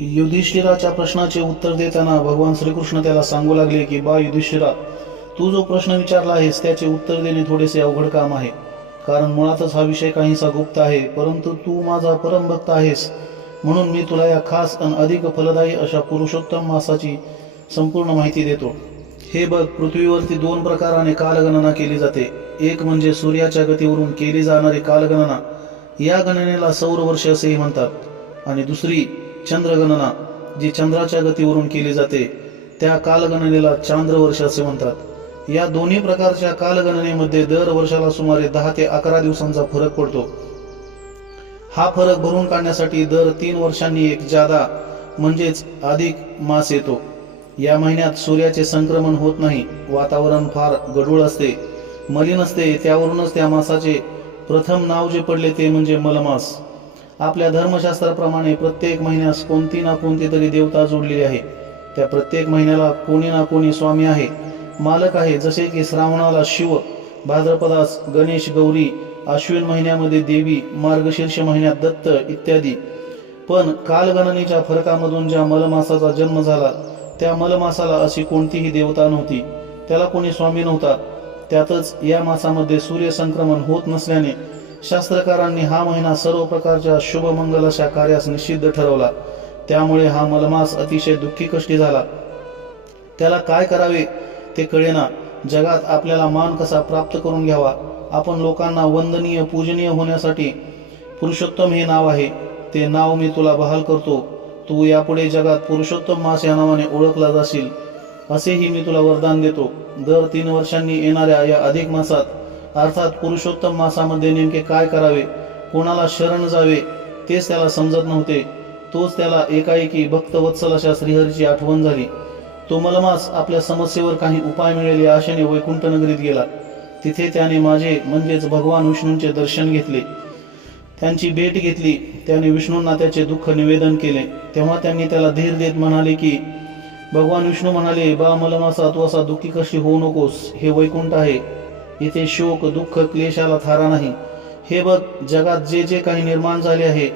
युधिष्ठिराच्या प्रश्नाचे उत्तर देताना भगवान श्रीकृष्ण त्याला सांगू लागले की बा युधिष्ठिरा, तू जो प्रश्न विचारला आहेस त्याचे उत्तर देणे थोडेसे अवघड काम आहे, कारण मुळातच हा विषय काहीसा गुप्त आहे. परंतु तू माझा परमभक्त आहेस म्हणून मी तुला या खास आणि अधिक फलदायी अशा पुरुषोत्तम मासाची संपूर्ण माहिती देतो. हे बघ, पृथ्वीवरती दोन प्रकाराने कालगणना केली जाते. एक म्हणजे सूर्याच्या गतीवरून केली जाणारी कालगणना, या गणनेला सौर वर्ष असेही म्हणतात, आणि दुसरी चंद्रगणना जी चंद्राच्या गतीवरून केली जाते त्या कालगणनेला चांद्रवर्ष असे म्हणतात. या दोन्ही प्रकारच्या कालगणनेमध्ये दर वर्षाला सुमारे 10 ते 11 दिवसांचा फरक पडतो. हा फरक भरून काढण्यासाठी दर 3 वर्षांनी एक जादा म्हणजेच अधिक मास येतो. या महिन्यात सूर्याचे संक्रमण होत नाही, वातावरण फार गढूळ असते, मलिन असते. त्यावरूनच त्या मासाचे प्रथम नाव जे पडले ते म्हणजे मलमास. आपल्या धर्मशास्त्राप्रमाणे प्रत्येक महिन्यास कोणती ना कोणती तरी देवता जोडलेली आहे. त्या प्रत्येक महिन्याला कोणी ना कोणी स्वामी आहे, मालक आहे. जसे की श्रावणाला शिव, भाद्रपदास गणेश गौरी, अश्विन महिन्यामध्ये देवी, मार्गशीर्ष महिन्यात दत्त इत्यादी. पण कालगणनेच्या फरकामधून ज्या मलमासाचा जन्म झाला त्या मलमासाला अशी कोणतीही देवता नव्हती, त्याला कोणी स्वामी नव्हता. त्यातच या मासामध्ये सूर्य संक्रमण होत नसल्याने शास्त्रकारांनी हा महिना सर्व प्रकारच्या शुभ मंगल अशा कार्यास निषिद्ध ठरवला. त्यामुळे हा मलमास अतिशय दुःखी कष्टी झाला. त्याला काय करावे ते कळेना. जगात आपल्याला मान कसा प्राप्त करून घ्यावा. आपण लोकांना वंदनीय पूजनीय होण्यासाठी पुरुषोत्तम हे नाव आहे, ते नाव मी तुला बहाल करतो. तू यापुढे जगात पुरुषोत्तम मास या नावाने ओळखला जाशील, असेही मी तुला वरदान देतो. दर 3 वर्षांनी येणाऱ्या या अधिक मासात अर्थात पुरुषोत्तम मासामध्ये नेमके काय करावे, कोणाला शरण जावे तेच त्याला समजत नव्हते. तोच त्याला एकाएकी भक्तवत्सल अशा श्रीहरीची आठवण झाली. तो मलमास आपल्या समस्येवर काही उपाय मिळेल या आशेने वैकुंठ नगरीत गेला. तिथे त्याने माझे म्हणजेच भगवान विष्णूंचे दर्शन घेतले, त्यांची भेट घेतली. त्याने विष्णूंना त्याचे दुःख निवेदन केले. तेव्हा त्यांनी त्याला धीर देत म्हणाले की भगवान विष्णू म्हणाले, बा मलमासा, तू असा दुःखी कष्टी होऊ नकोस. हे वैकुंठ आहे, इथे शोक दुःख क्लेशाला थारा नाही. हे बघ, जगात जे जे काही निर्माण झाले आहे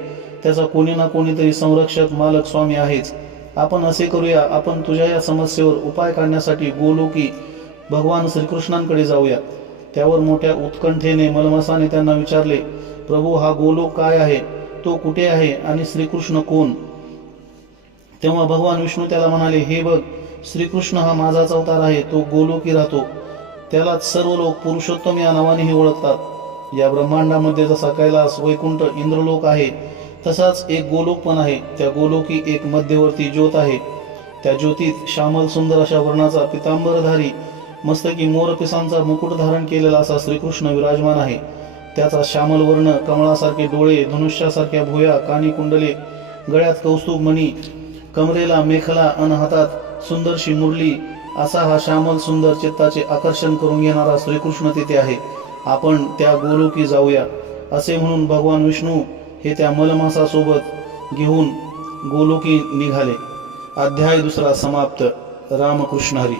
त्याचा कोणी ना कोणीतरी संरक्षक मालक स्वामी आहेच. आपण असे करूया, आपण तुझ्या या समस्येवर उपाय काढण्यासाठी गोलोकी भगवान श्रीकृष्णांकडे जाऊया. त्यावर मोठ्या उत्कंठेने मलमासाने त्यांना विचारले, प्रभू, हा गोलोक काय आहे, तो कुठे आहे आणि श्रीकृष्ण कोण? तेव्हा भगवान विष्णू त्याला म्हणाले, हे बघ, श्रीकृष्ण हा माझाच अवतार आहे. तो गोलोकी राहतो. त्यालाच सर्व लोक पुरुषोत्तम या नावानेही ओळखतात. या ब्रह्मांडामध्ये जसा कैलास, वैकुंठ, इंद्रलोक आहे तसाच एक गोलोक पण आहे. त्या गोलोकी एक मध्यवर्ती ज्योत आहे. त्या ज्योतीत श्यामल सुंदर अशा वर्णाचा पितांबरधारी, मस्तकी मोरपिसांचा मुकुट धारण केलेला असा श्रीकृष्ण विराजमान आहे. त्याचा श्यामल वर्ण, कमळासारखे डोळे, धनुष्यासारख्या भुया, कानी कुंडले, गळ्यात कौस्तुभ मणी, कमरेला मेखला अन हातात सुंदरशी मुरली, असा हा श्यामल सुंदर चित्ताचे आकर्षण करून घेणारा श्रीकृष्ण तिथे आहे. आपण त्या गोलोकी जाऊया. असे म्हणून भगवान विष्णू हे त्या मलमासासोबत घेऊन गोलोकी निघाले. अध्याय 2 समाप्त. रामकृष्ण हरी.